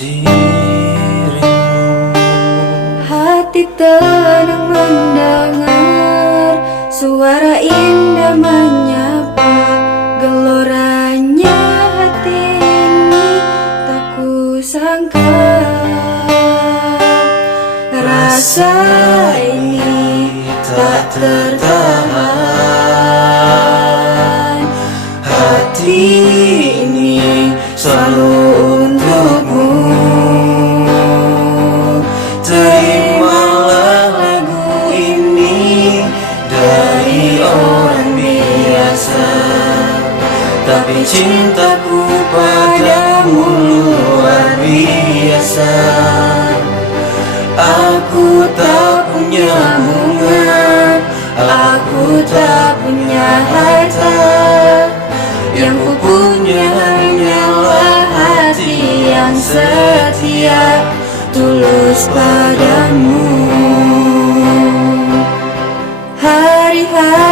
dirimu. Hati tenang mendengar suara indah menyapa, geloranya hati ini tak kusangka. Rasa ini tak tertahan, hati ini selalu untukmu. Terimalah lagu ini dari orang biasa, tapi cintaku padamu luar biasa. Aku tak punya bunga, aku tak punya harta, yang ku punya hanyalah hati yang setia, tulus padamu. Hari-hari